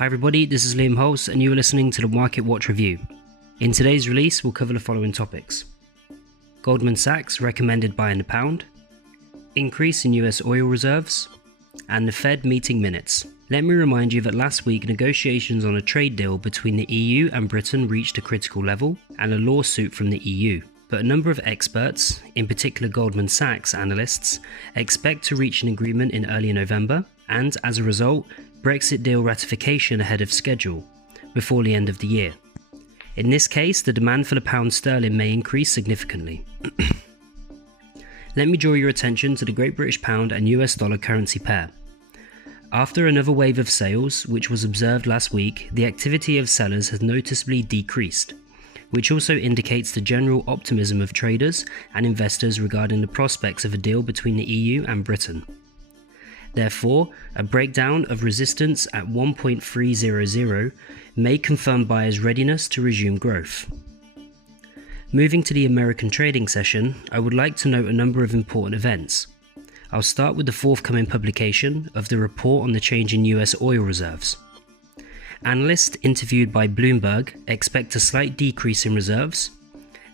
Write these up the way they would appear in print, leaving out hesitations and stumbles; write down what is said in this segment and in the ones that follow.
Hi everybody, this is Liam Holst and you are listening to the Market Watch Review. In today's release, we'll cover the following topics. Goldman Sachs recommended buying the pound, increase in US oil reserves, and the Fed meeting minutes. Let me remind you that last week negotiations on a trade deal between the EU and Britain reached a critical level and a lawsuit from the EU. But a number of experts, in particular Goldman Sachs analysts, expect to reach an agreement in early November and, as a result, Brexit deal ratification ahead of schedule, before the end of the year. In this case, the demand for the pound sterling may increase significantly. Let me draw your attention to the Great British Pound and US dollar currency pair. After another wave of sales, which was observed last week, the activity of sellers has noticeably decreased, which also indicates the general optimism of traders and investors regarding the prospects of a deal between the EU and Britain. Therefore, a breakdown of resistance at 1.300 may confirm buyers' readiness to resume growth. Moving to the American trading session, I would like to note a number of important events. I'll start with the forthcoming publication of the report on the change in US oil reserves. Analysts interviewed by Bloomberg expect a slight decrease in reserves.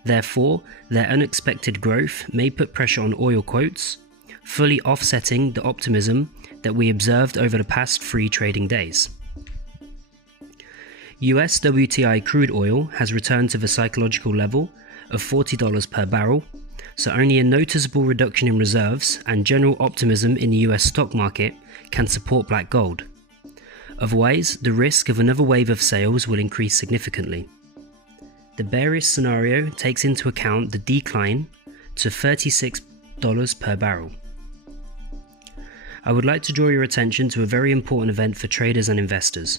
Therefore, their unexpected growth may put pressure on oil quotes, fully offsetting the optimism that we observed over the past 3 trading days. US WTI crude oil has returned to the psychological level of $40 per barrel, so only a noticeable reduction in reserves and general optimism in the US stock market can support black gold. Otherwise, the risk of another wave of sales will increase significantly. The bearish scenario takes into account the decline to $36 per barrel. I would like to draw your attention to a very important event for traders and investors,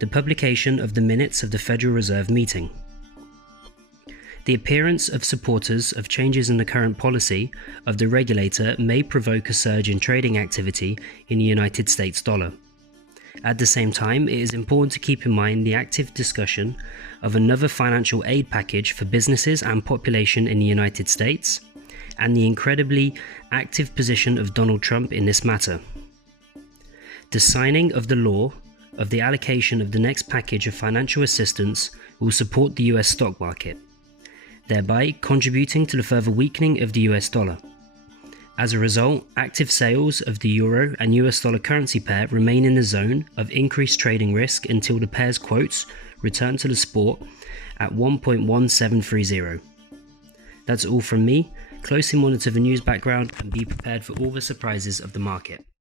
the publication of the minutes of the Federal Reserve meeting. The appearance of supporters of changes in the current policy of the regulator may provoke a surge in trading activity in the United States dollar. At the same time, it is important to keep in mind the active discussion of another financial aid package for businesses and population in the United States, and the incredibly active position of Donald Trump in this matter. The signing of the law of the allocation of the next package of financial assistance will support the US stock market, thereby contributing to the further weakening of the US dollar. As a result, active sales of the euro and US dollar currency pair remain in the zone of increased trading risk until the pair's quotes return to the spot at 1.1730. That's all from me. Closely monitor the news background and be prepared for all the surprises of the market.